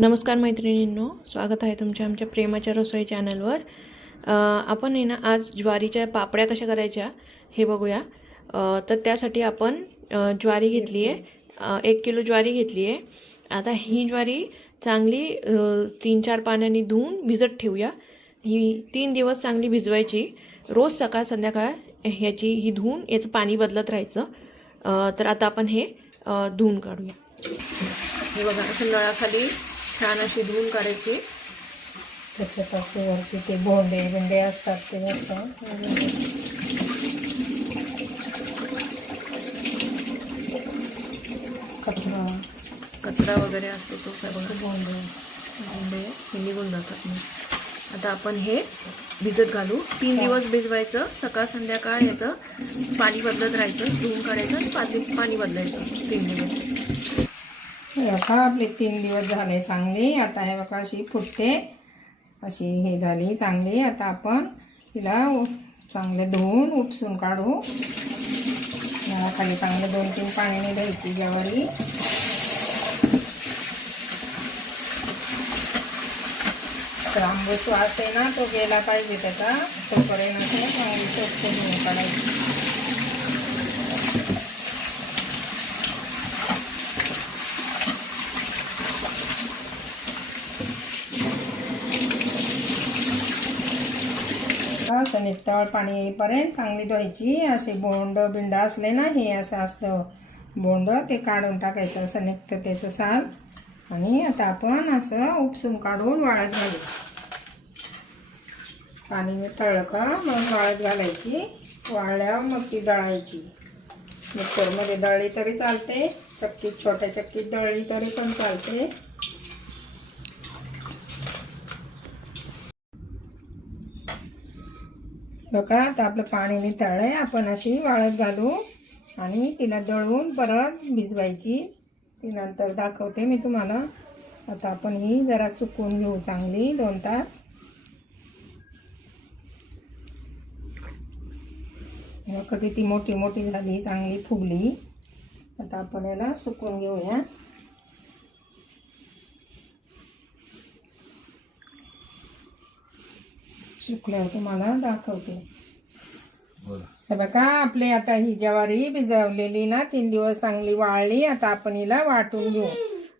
नमस्कार मैत्रिणींनो, स्वागत आहे तुमच्या आमच्या प्रेमाच्या रसोई चॅनलवर। आपण आहे ना आज ज्वारीच्या पापड्या कशा करायच्या हे बघूया। तर त्यासाठी आपण ज्वारी घेतली आहे, 1 किलो ज्वारी घेतली आहे। आता ही ज्वारी चांगली 3-4 पाण्याने धुवून भिजत ठेवूया। ही 3 दिवस चांगली भिजवायची, रोज सकाळ संध्याकाळ ह्याची ही धुवून याचं पाणी बदलत राहायचं। तर आता आपण हे धुवून काढूया। हे बघा, असं नळाखाली छान अशी धुवून काढायची। त्याच्यापासून वरती ते बोंडे असतात ते असं कचरा वगैरे असतो तो सर्व बोंडे हे निघून जातात। मग आता आपण हे भिजत घालू। 3 दिवस भिजवायचं, सकाळ संध्याकाळ याचं पाणी बदलत राहायचं, धुवून काढायचं आणि पाणी बदलायचं 3 दिवस। हे बघा, आपले 3 दिवस झाले चांगली। आता हे बघा अशी फुटते, अशी हे झाली चांगली। आता आपण तिला चांगले धुवून उपसून काढू। खाली चांगलं 2-3 पाण्याने धुवायची ज्वारी। आंबट वास आहे ना, तो गेला पाहिजे त्याचा, तोपर्यंत चांगली स्वच्छ धुवून काढायची। असं नितळ पाणी येईपर्यंत चांगली धुवायची। असे बोंड बिंड असले ना, हे असं असतं बोंड, ते काढून टाकायचं, असं निघतं त्याचं साल। आणि आता आपण असं उपसून काढून वाळत घालू। पाणी नितळलं का मग वाळत घालायची। वाळल्यावर मग ती दळायची। मिक्सरमध्ये दळली तरी चालते, चक्कीत, छोट्या चक्कीत दळली तरी पण चालते। बघा, आता आपलं पाणी नितळलंय, आपण अशी वाळत घालू आणि तिला दळून परत भिजवायची। ती नंतर दाखवते मी तुम्हाला। आता आपण ही जरा सुकवून घेऊ चांगली 2 तास। बघा किती मोठी मोठी झाली, चांगली फुगली। आता आपण याला सुकवून घेऊया। सुकल्यावर तुम्हाला दाखवते। हे बघा, आपले आता ही ज्वारी भिजवलेली ना 3 दिवस चांगली वाळली। आता आपण हिला वाटून घेऊ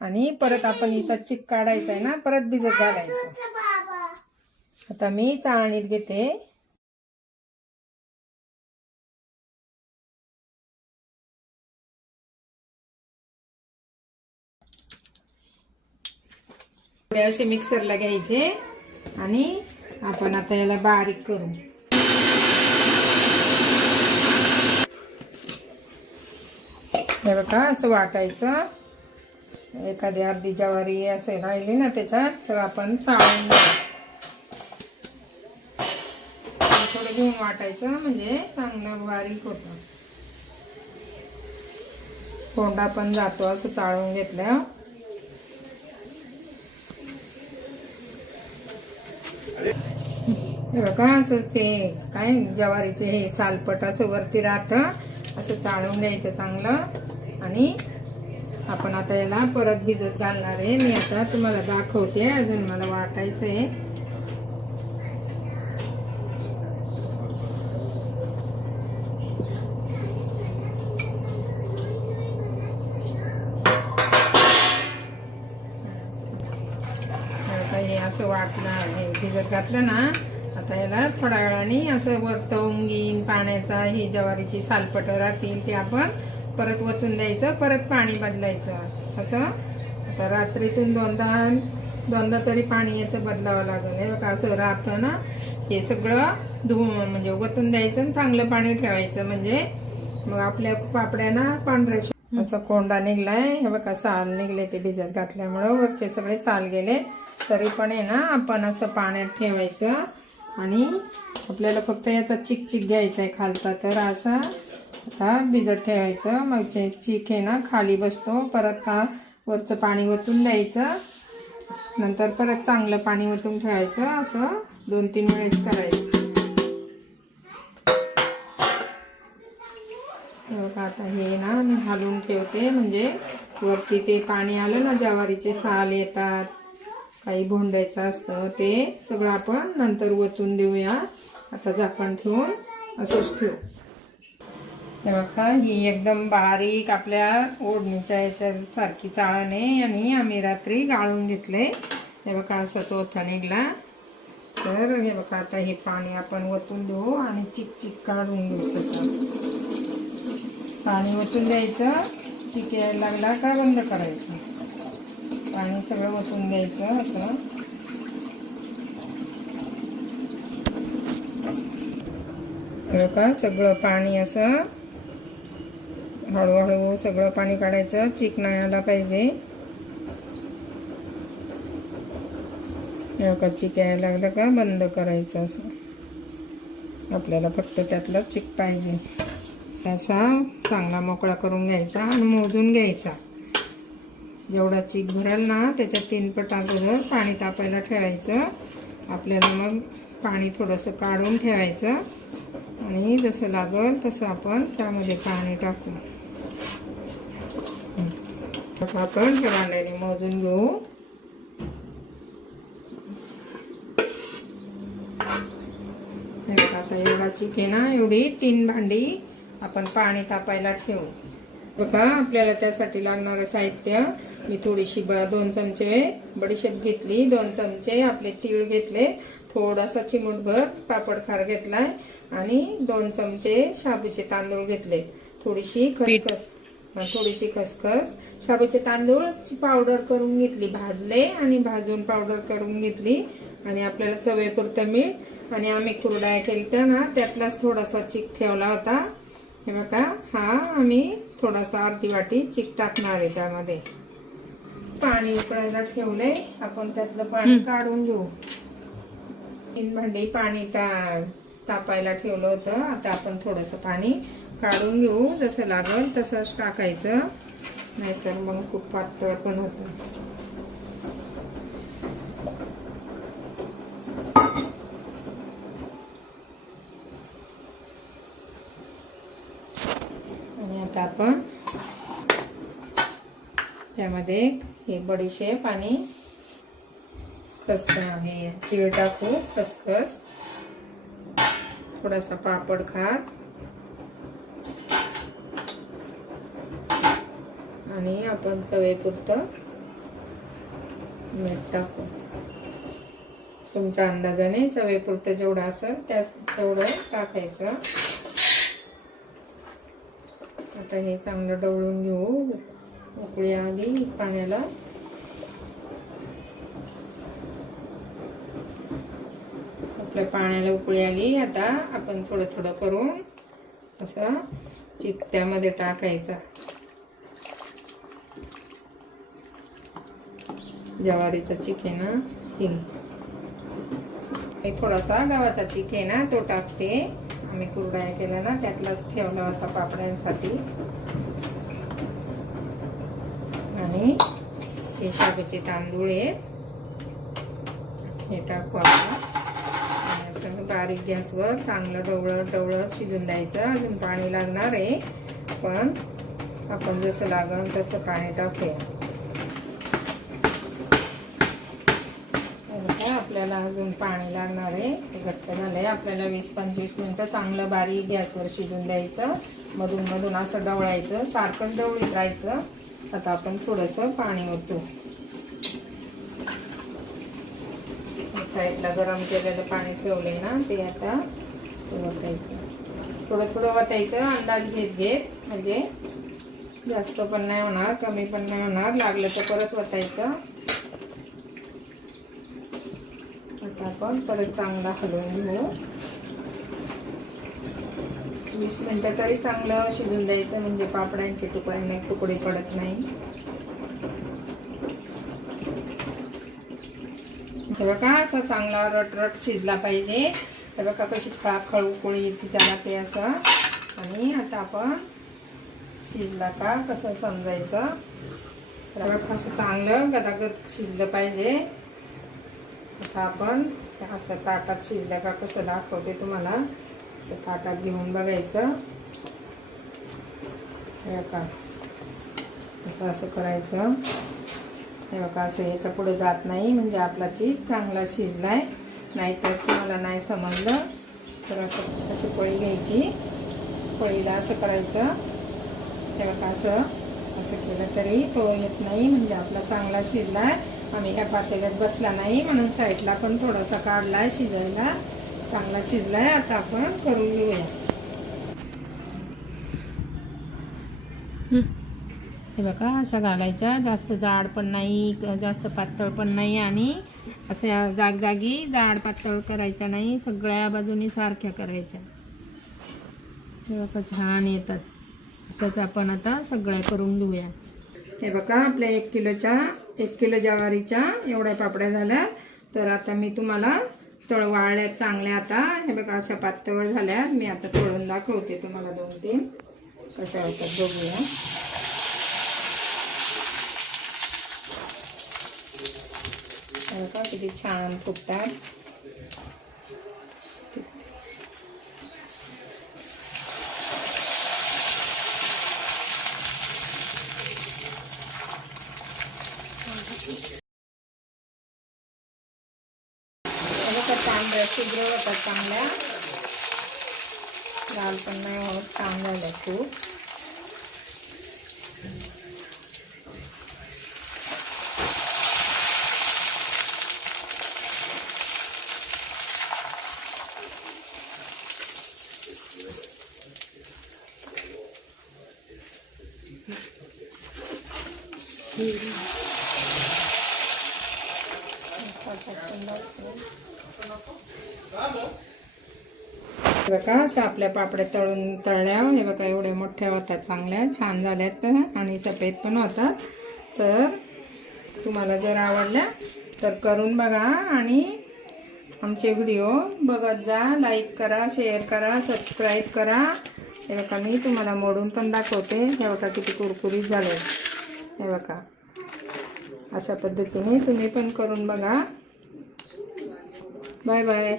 आणि परत आपण हिचा चिक काढायचा आहे ना, परत भिजत घालायचं। आता मी चाळणीत घेते। असे मिक्सरला घ्यायचे आणि आपण आता याला बारीक करू। हे बघा, असं वाटायचं। एखादी अर्धी ज्वारी असे राहिली ना त्याच्यात, तर आपण चाळून थोडे घेऊन वाटायचं, म्हणजे चांगलं बारीक होतं। कोंडा पण जातो असं चाळून घेतलं। हे बघा, असं ते काय ज्वारीचे हे सालपट असं वरती राहतं, असं चाळून घ्यायचं चांगलं। आणि आपण आता याला परत भिजत घालणार आहे। मी आता तुम्हाला दाखवते, अजून मला वाटायचं आहे। हे असं वाटलं, हे भिजत घातलं ना, आता याला थोड्या वेळाने असं वरतवून घेईन पाण्याचा। ही ज्वारीची सालपट राहतील ते आपण परत वतून द्यायचं, परत पाणी बदलायचं असं। आता रात्रीतून दोनदा तरी पाणी याचं बदलावं लागेल। हे बघा, असं राहतं ना, हे सगळं धुवून म्हणजे वतून द्यायचं आणि चांगलं पाणी ठेवायचं, म्हणजे मग आपल्या पापड्यांना पांढऱ्या असं कोंडा निघलाय। हे बघा, साल निघले ते भिजत घातल्यामुळं, वरचे सगळे साल गेले। तरी पण आहे ना, आपण असं पाण्यात ठेवायचं आणि आपल्याला फक्त याचा चिक घ्यायचा आहे खालचा, तर असं आता भिजत ठेवायचं। मग चिक आहे ना खाली बसतो, परत वरचं पाणी वतून द्यायचं, नंतर परत चांगलं पाणी वतून ठेवायचं। असं 2-3 वेळेस करायचं। आता हे ना मी घालून ठेवते, म्हणजे वरती ते पाणी आलं ना, ज्वारीचे साल येतात, काही भोंडायचं असतं ते सगळं आपण नंतर ओतून देऊया. आता झाकण ठेवून असंच ठेवू. हे बघा, ही एकदम बारीक आपल्या ओढणीच्या याच्या सारखी चाळण आहे आणि आम्ही रात्री गाळून घेतले. हे बघा, असा चोथा निघला. तर हे बघा, आता हे पाणी आपण ओतून देऊ आणि चिक काढून घेऊ. तसं पाणी ओतून द्यायचं. चिक यायला लागला का बंद करायचं. पाणी सगळं ओतून द्यायचं असं. हे बघा, सगळं पाणी असं हळूहळू सगळं पाणी काढायचं. चिक नाही आला पाहिजे. हे बघा, चिक यायला लागलं का बंद करायचं असं. आपल्याला फक्त त्यातलं चिक पाहिजे. असा चांगला मोकळा करून घ्यायचा आणि मोजून घ्यायचा. जेवढा चिक भरेल ना त्याच्या 3 पट अगोदर पाणी तापायला ठेवायचं. आपल्याला मग पाणी थोडंसं काढून ठेवायचं आणि जसं लागल तसं आपण त्यामध्ये पाणी टाकू. आपण भांड्याने मोजून घेऊ. आता एवढा चिक आहे ना, एवढी 3 भांडी आपण पाणी तापायला ठेवू. बघा, आपल्याला त्यासाठी लागणारं साहित्य मी थोडीशी 2 चमचे बडीशेप घेतली, 2 चमचे आपले तीळ घेतले, थोडासा चिमूटभर पापड खार घेतलाय आणि 2 चमचे शाबूचे तांदूळ घेतले, थोडीशी खसखस. शाबूचे तांदूळची पावडर करून घेतली, भाजले आणि भाजून पावडर करून घेतली. आणि आपल्याला चवीपुरतं मीठ आणि आम्ही कुरडया केल्या ना त्यातलाच थोडासा चिक ठेवला होता. हे बघा, हा आम्ही थोडासा अर्धी वाटी चिक टाकणार आहे त्यामध्ये. पाणी उकळायला ठेवले, आपण त्यातलं पाणी काढून घेऊ. 3 भांडी पाणी तापायला ठेवलं होतं. आता आपण थोडंसं पाणी काढून घेऊ. जसं लागल तसंच टाकायचं, नाहीतर मग खूप पातळ पण होतं. आणि आता आपण त्यामध्ये हे बडीशेप आणि हे तीळ टाकू, खसखस, थोडासा पापड खार आणि आपण चवीपुरतं मीठ टाकू. तुमच्या अंदाजाने चवीपुरतं जेवढं असेल तेवढं टाकायचं. आता हे चांगलं ढवळून घेऊ. उकळी आली पाण्याला. आपल्या पाण्याला उकळी आली. आता आपण थोडं थोडं करून असं चिक त्यामध्ये टाकायचा. ज्वारीचा चिक आहे ना, हे थोडासा गव्हाचा चिक आहे ना तो टाकते. आम्ही कुरडया केला ना त्यातलाच ठेवला होता पापड्यांसाठी. आणि हे शाबूचे तांदूळ आहेत, हे टाकू आपण. असं बारीक गॅसवर चांगलं ढवळत शिजून द्यायचं. अजून पाणी लागणार आहे, पण आपण जसं लागल तसं पाणी टाकूया. आपल्याला अजून पाणी लागणार आहे. हे घट्ट झालंय. आपल्याला 20-25 मिनिटं चांगलं बारीक गॅसवर शिजून द्यायचं. मधून मधून असं ढवळायचं, सारखंच ढवळीत राहायचं. आता आपण थोडंसं पाणी ओतू. साईडला गरम केलेलं पाणी ठेवलंय ना ते आता ओतायचं. थोडं थोडं ओतायचं, अंदाज घेत म्हणजे जास्त पण नाही होणार, कमी पण नाही होणार. लागलं तर परत ओतायचं. आता आपण परत चांगला हलवून घेऊ. 20 मिनिटं तरी चांगलं शिजून द्यायचं, म्हणजे पापड्यांचे तुकडे पडत नाही. हे बघा, असा चांगला रट शिजला पाहिजे. हे बघा कशी खळू उकळी येते त्याला, ते असं. आणि आता आपण शिजला का कसं समजायचं. हे बघा, असं चांगलं गदागद शिजलं पाहिजे. आता आपण असं ताटात शिजलं का कसं दाखवते तुम्हाला. असं ताटात घेऊन बघायचं. हे बघा, असं करायचं. हे बघा असं याच्या पुढे जात नाही म्हणजे आपला चीप चांगला शिजलाय. नाहीतर तुम्हाला नाही समजलं तर असं अशी पळी घ्यायची, पळीला असं करायचं. हे बघा असं असं केलं तरी तो येत नाही म्हणजे आपला चांगला शिजलाय. आम्ही ह्या पातेल्यात बसला नाही म्हणून साईडला पण थोडासा काढलाय शिजायला. चांगला शिजलाय. आता आपण करून घेऊया. हे बघा अशा घालायच्या, जास्त जाड पण नाही जास्त पातळ पण नाही आणि अशा जागजागी जाड पातळ करायच्या नाही, सगळ्या बाजूनी सारख्या करायच्या. हे बघा छान येतात. अशाच आपण आता सगळ्या करून घेऊया. हे बघा आपल्या 1 किलो ज्वारीच्या एवढ्या पापड्या झाल्या. तर आता मी तुम्हाला वाळल्यात चांगल्या. आता हे बघा अशा पातळ झाल्या. मी आता तळून दाखवते तुम्हाला 2-3 कशा होतात बघूया. हे बघा किती छान फुटतात. तांबड्या शुभ्र होतात चांगल्या, लाल पण नाही होत. छान झाल्या खूप. बघा अशा आपल्या पापड्या तळल्या. हे बघा एवढ्या मोठ्या होतात, चांगल्या छान झाल्यात आणि सफेद पण होतात. तर तुम्हाला जर आवडल्या तर करून बघा आणि आमचे व्हिडिओ बघत जा. लाईक करा, शेअर करा, सबस्क्राईब करा. हे बघा मी तुम्हाला मोडून पण दाखवते. हे बघा किती कुरकुरीत झाले. हे बघा अशा पद्धतीने तुम्ही पण करून बघा. Bye bye.